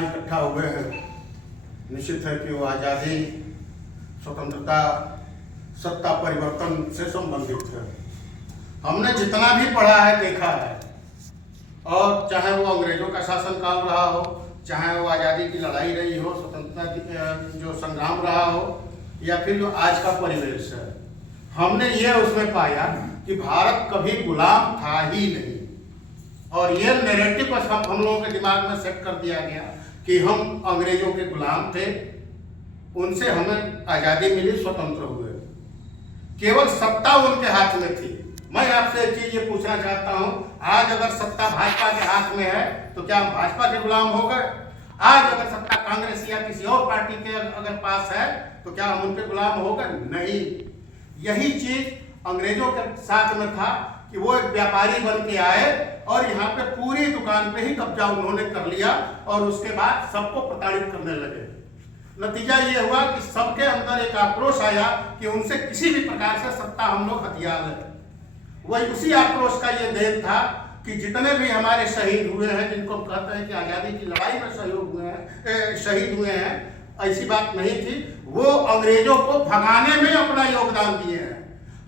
आज इकट्ठा हुए हैं, निश्चित है कि वो आज़ादी, स्वतंत्रता, सत्ता परिवर्तन से संबंधित है। हमने जितना भी पढ़ा है, देखा है, और चाहे वो अंग्रेजों का शासन काल रहा हो, चाहे वो आज़ादी की लड़ाई रही हो, स्वतंत्रता की जो संग्राम रहा हो, या फिर जो आज का परिवेश है, हमने ये उसमें पाया कि भारत कभी गुलाम था ही नहीं। और ये नैरेटिव हम लोगों के दिमाग में सेट कर दिया गया कि हम अंग्रेजों के गुलाम थे, उनसे हमें आज़ादी मिली, स्वतंत्र हुए, केवल सत्ता उनके हाथ में थी। मैं आपसे एक चीज ये पूछना चाहता हूं, आज अगर सत्ता भाजपा के हाथ में है तो क्या हम भाजपा के गुलाम हो गए? आज अगर सत्ता कांग्रेस या किसी और पार्टी के अगर पास है तो क्या हम उनके गुलाम हो गए? नहीं। यही चीज अंग्रेजों के साथ में था कि वो एक व्यापारी बन के आए और यहाँ पे पूरी दुकान पे ही कब्जा उन्होंने कर लिया और उसके बाद सबको प्रताड़ित करने लगे। नतीजा ये हुआ कि सबके अंदर एक आक्रोश आया कि उनसे किसी भी प्रकार से सत्ता हम लोग हथियार लें। वही उसी आक्रोश का ये देन था कि जितने भी हमारे शहीद हुए हैं, जिनको कहते हैं कि आज़ादी की लड़ाई में शहीद हुए हैं, ऐसी बात नहीं थी, वो अंग्रेजों को भगाने में अपना योगदान दिए हैं।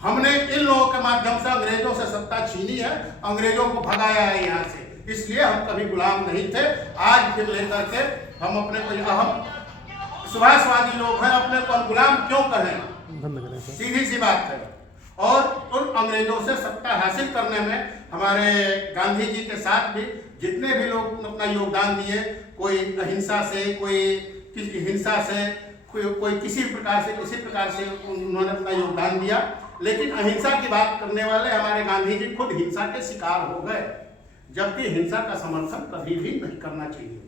हमने इन लोगों के माध्यम से अंग्रेजों से सत्ता छीनी है, अंग्रेजों को भगाया है यहाँ से, इसलिए हम कभी गुलाम नहीं थे। आज फिर लेकर के हम अपने को, हम सुभाषवादी लोग हैं, अपने को हम गुलाम क्यों कहें? सीधी सी बात है। और उन अंग्रेजों से सत्ता हासिल करने में हमारे गांधी जी के साथ भी जितने भी लोग अपना योगदान दिए, कोई अहिंसा से, कोई हिंसा से, कोई किसी प्रकार से उन्होंने अपना योगदान दिया। लेकिन अहिंसा की बात करने वाले हमारे गांधी जी खुद हिंसा के शिकार हो गए, जबकि हिंसा का समर्थन कभी भी नहीं करना चाहिए।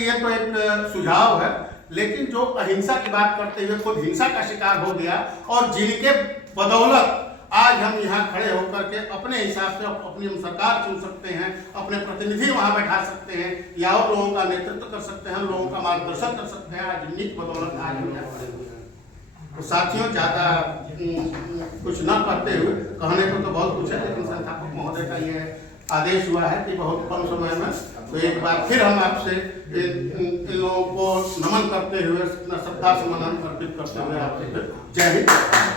ये तो एक सुझाव है। लेकिन जो अहिंसा की बात करते हुए खुद हिंसा का शिकार हो गया और जिनके बदौलत आज हम यहाँ खड़े होकर के अपने हिसाब से अपनी हम सरकार चुन सकते हैं, अपने प्रतिनिधि वहाँ बैठा सकते हैं, या और लोगों का नेतृत्व कर सकते हैं, लोगों का मार्गदर्शन कर सकते हैं, आज इन्हीं की बदौलत आज हम यहाँ खड़े हुए हैं। तो साथियों, ज़्यादा कुछ न करते हुए, कहने को तो बहुत कुछ है, लेकिन संस्थापक महोदय का ये आदेश हुआ है कि बहुत कम समय में, तो एक बार फिर हम आपसे इन लोगों को नमन करते हुए, श्रद्धा सुमन अर्पित करते हुए आपसे जय हिंद।